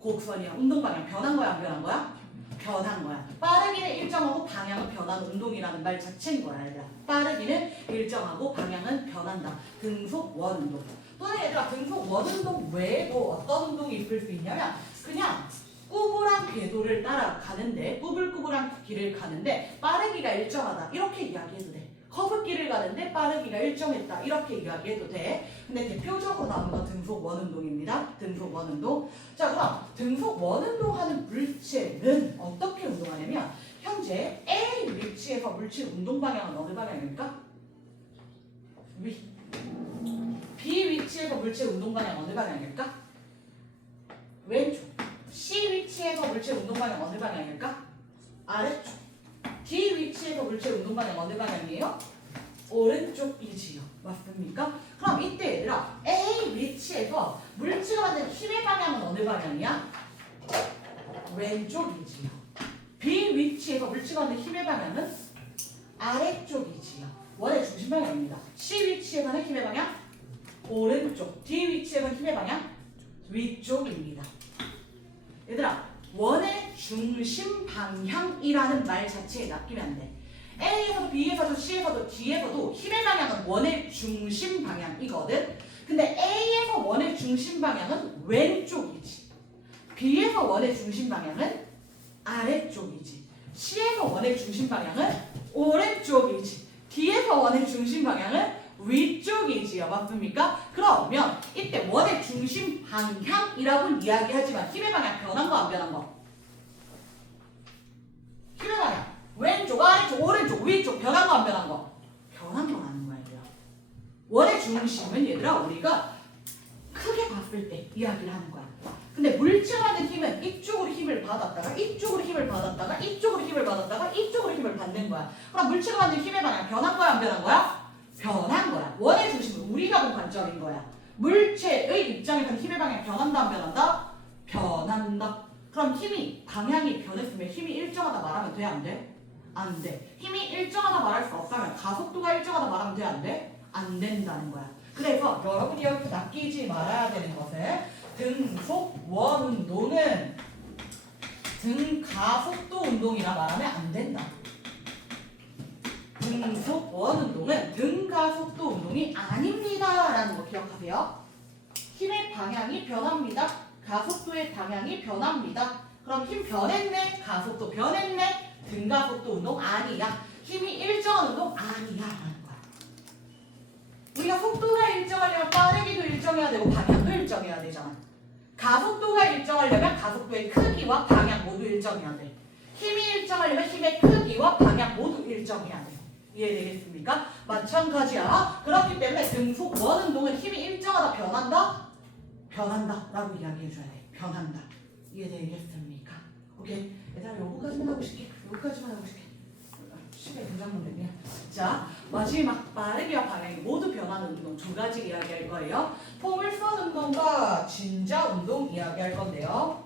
곡선이야. 운동 방향 변한 거야, 안 변한 거야? 변한 거야. 빠르기는 일정하고 방향은 변하는 운동이라는 말 자체인 거야, 얘들아. 빠르기는 일정하고 방향은 변한다. 등속 원 운동. 또는 얘들아, 등속 원 운동 외에도 어떤 운동이 있을 수 있냐면 그냥 꾸불한 궤도를 따라가는데, 꾸불꾸불한 길을 가는데 빠르기가 일정하다, 이렇게 이야기해도 돼. 커브길을 가는데 빠르기가 일정했다, 이렇게 이야기해도 돼. 근데 대표적으로 나오는 건 등속 원운동입니다. 등속 원운동. 자, 그럼 등속 원운동 하는 물체는 어떻게 운동하냐면 현재 A 위치에서 물체 운동 방향은 어느 방향입니까? 위. B 위치에서 물체 운동 방향 어느 방향일까? 왼쪽. C 위치에서 물체 운동 방향 어느 방향일까? 아래쪽. D 위치에서 물체 운동 방향 어느 방향이에요? 오른쪽이지요. 맞습니까? 그럼 이때 얘들아, A 위치에서 물체가 받는 힘의 방향은 어느 방향이야? 왼쪽이지요. B 위치에서 물체가 받는 힘의 방향은 아래쪽이지요. 원의 중심 방향입니다. C 위치에서는 힘의 방향 오른쪽, D 위치에서는 힘의 방향 위쪽입니다. 얘들아, 원의 중심 방향이라는 말 자체에 낚이면 안 돼. A에서도 B에서도 C에서도 D에서도 힘의 방향은 원의 중심 방향이거든. 근데 A에서 원의 중심 방향은 왼쪽이지. B에서 원의 중심 방향은 아래쪽이지. C에서 원의 중심 방향은 오른쪽이지. D에서 원의 중심 방향은 위쪽이지요. 맞습니까? 그러면 이때 원의 중심 방향이라고는 이야기하지만 힘의 방향 변한 거 안 변한 거? 힘의 방향 왼쪽, 아래쪽, 오른쪽, 위쪽 변한 거 안 변한 거? 변한 건 아닌 거야, 얘들아. 원의 중심은 얘들아 우리가 크게 봤을 때 이야기를 하는 거야. 근데 물체라는 힘은 이쪽으로 힘을 받았다가 이쪽으로 힘을 받았다가 이쪽으로 힘을 받았다가 이쪽으로 힘을 받는 거야. 그럼 물체가 받는 힘의 방향 변한 거야, 안 변한 거야? 변한 거야. 원의 중심은 우리가 본 관점인 거야. 물체의 입장에서는 힘의 방향이 변한다, 안 변한다? 변한다. 그럼 힘이 방향이 변했으면 힘이 일정하다 말하면 돼, 안 돼? 안 돼. 힘이 일정하다 말할 수 없다면 가속도가 일정하다 말하면 돼, 안 돼? 안 된다는 거야. 그래서 여러분이 여기서 낚이지 말아야 되는 것은 등속 원운동은 등가속도 운동이라 말하면 안 된다. 등속 원운동은 등가속도 운동이 아닙니다 라는 거 기억하세요. 힘의 방향이 변합니다. 가속도의 방향이 변합니다. 그럼 힘 변했네, 가속도 변했네, 등가속도 운동 아니야. 힘이 일정한 운동 아니야 라는 거야. 우리가 속도가 일정하려면 빠르기도 일정해야 되고 방향도 일정해야 되잖아. 가속도가 일정하려면 가속도의 크기와 방향 모두 일정해야 돼. 힘이 일정하려면 힘의 크기와 방향 모두 일정해야 돼. 이해되겠습니까? 마찬가지야. 그렇기 때문에 등속 원운동은 힘이 일정하다 변한다? 변한다 라고 이야기해줘야 돼. 변한다. 이해되겠습니까? 오케이. 얘들아 요거까지만 하고 싶게. 요거까지만 하고 싶게. 시간이 굉장히 자, 마지막 빠르기와 방향이 모두 변하는 운동 두 가지 이야기할 거예요. 포물선 운동과 진자 운동 이야기할 건데요.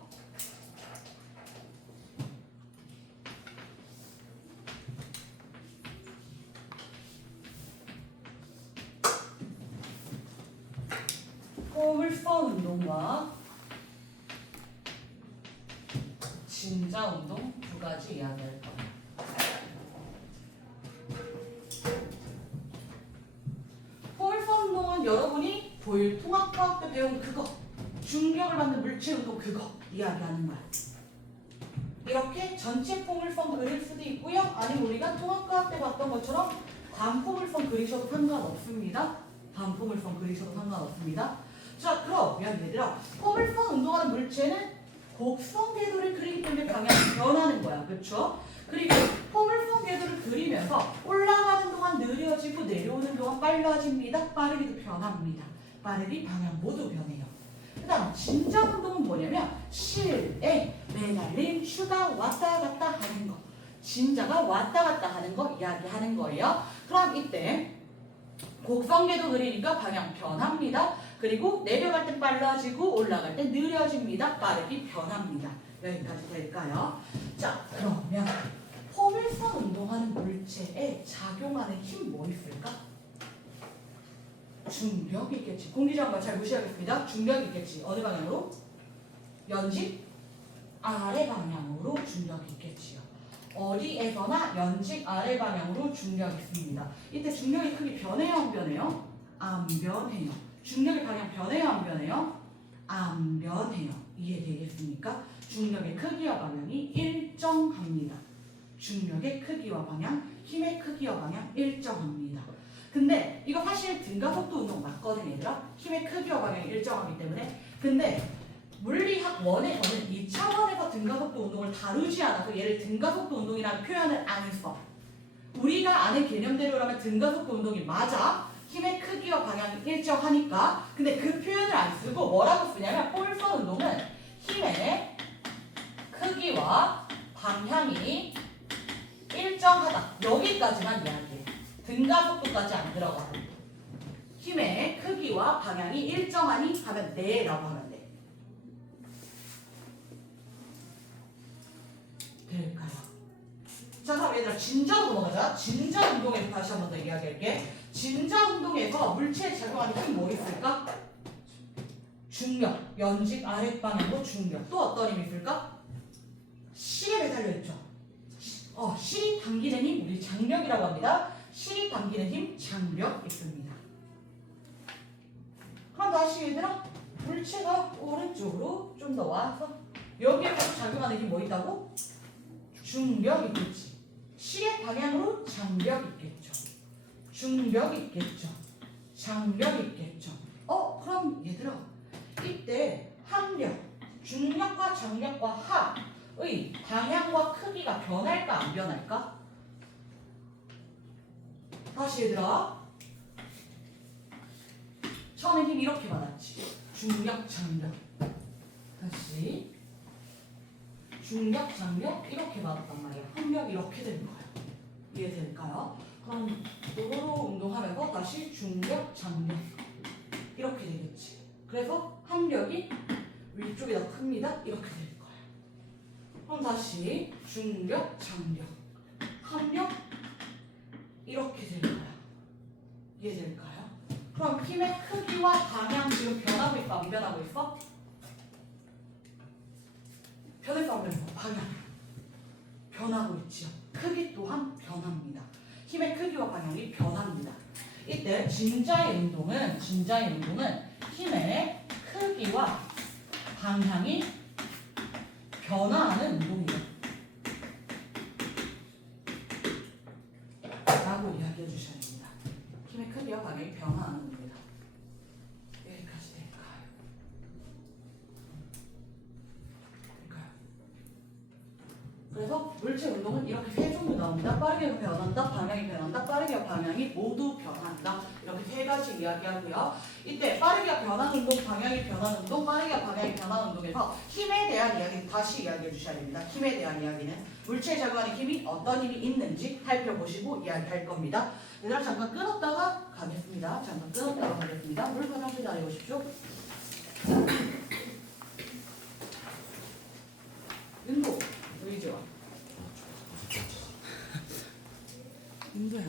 포물선 운동과 진자 운동 두 가지 이야기할 거예요. 포물선 운동은 여러분이 고일 통합과학 때 배운 그거, 중력을 받는 물체 운동 그거 이야기하는 거야. 이렇게 전체 포물선 그릴 수도 있고요. 아니면 우리가 통합과학 때 봤던 것처럼 반포물선 그리셔도 상관없습니다. 반포물선 그리셔도 상관없습니다. 자, 그러면 얘들아, 포물선 운동하는 물체는 곡선 궤도를 그리기 때문에 방향이 변하는 거야. 그렇죠? 그리고 포물선 궤도를 그리면서 올라가는 동안 느려지고 내려오는 동안 빨라집니다. 빠르기도 변합니다. 빠르기, 방향 모두 변해요. 그 다음 진자 운동은 뭐냐면 실에 매달린 추가 왔다 갔다 하는 거. 진자가 왔다 갔다 하는 거 이야기하는 거예요. 그럼 이때 곡선 궤도 그리니까 방향 변합니다. 그리고 내려갈 땐 빨라지고 올라갈 땐 느려집니다. 빠르기 변합니다. 여기까지 될까요? 자, 그러면 포물선 운동하는 물체에 작용하는 힘 뭐 있을까? 중력이 있겠지. 공기저항과 잘 무시하겠습니다. 중력이 있겠지. 어느 방향으로? 연직 아래 방향으로 중력이 있겠지요. 어디에서나 연직 아래 방향으로 중력이 있습니다. 이때 중력의 크기 변해요, 안 변해요? 안 변해요. 중력의 방향 변해요, 안 변해요? 안 변해요. 이해되겠습니까? 중력의 크기와 방향이 일정합니다. 중력의 크기와 방향, 힘의 크기와 방향 일정합니다. 근데 이거 사실 등가속도 운동 맞거든요, 얘들아. 힘의 크기와 방향이 일정하기 때문에. 근데 물리학 1에서는 2차원에서 등가속도 운동을 다루지 않아서 얘를 등가속도 운동이라는 표현을 안 했어. 우리가 아는 개념대로라면 등가속도 운동이 맞아. 힘의 크기와 방향이 일정하니까. 근데 그 표현을 안 쓰고 뭐라고 쓰냐면 폴선 운동은 힘의 크기와 방향이 일정하다. 여기까지만 이야기해. 등가속도까지 안 들어가. 힘의 크기와 방향이 일정하니 하면 네 라고 하면 돼. 될까요? 자, 그럼 얘들아 진전 넘어가자. 진전 운동에서 다시 한 번 더 이야기할게. 진전 운동에서 물체에 작용하는 힘이 뭐 있을까? 중력, 연직 아랫방향으로 중력. 또 어떤 힘이 있을까? 실에 매달려 있죠. 실이 당기는 힘, 우리 장력이라고 합니다. 실이 당기는 힘, 장력 있습니다. 그럼 다시 얘들아, 물체가 오른쪽으로 좀 더 와서 여기에 작용하는 힘 뭐 있다고? 중력 있겠지. 실의 방향으로 장력 있겠죠. 중력 있겠죠. 장력 있겠죠. 그럼 얘들아, 이때 합력, 중력과 장력과 합의 방향과 크기가 변할까 안 변할까? 다시 얘들아, 처음에 힘 이렇게 받았지. 중력, 장력. 다시 중력, 장력 이렇게 받았단 말이야. 합력 이렇게 된 거야. 이해될까요? 그럼 도로로 운동하면서 다시 중력, 장력 이렇게 되겠지. 그래서 합력이 위쪽이 더 큽니다. 이렇게 될 거야. 그럼 다시 중력, 장력, 합력 이렇게 될 거야. 이해될까요? 그럼 힘의 크기와 방향 지금 변하고 있어? 안 변하고 있어? 변했어? 안 변했어? 방향 변하고 있지요. 크기 또한 변합니다. 힘의 크기와 방향이 변합니다. 이때 진자의 운동은 힘의 크기와 방향이 변화하는 운동이에요. 라고 이야기해 주셔야 됩니다. 힘의 크기와 방향이 변화하는 운동이다. 여기까지 될까요? 그래서 물체 운동은 이렇게 세 종류 나옵니다. 빠르게 변한다, 방향이 변한다, 빠르게 방향이 모두 변한다. 이렇게 세 가지 이야기하고요. 이때 빠르게 변하는 운동, 방향이 변하는 운동, 빠르게 방향이 변하는 운동에서 힘에 대한 이야기는 다시 이야기해 주셔야 됩니다. 힘에 대한 이야기는 물체에 작용하는 힘이 어떤 힘이 있는지 살펴보시고 이야기할 겁니다. 얘들아 잠깐 끊었다가 가겠습니다. 잠깐 끊었다가 가겠습니다. 물 화장실 다녀오십시오. 윤도 의지와 윤도야.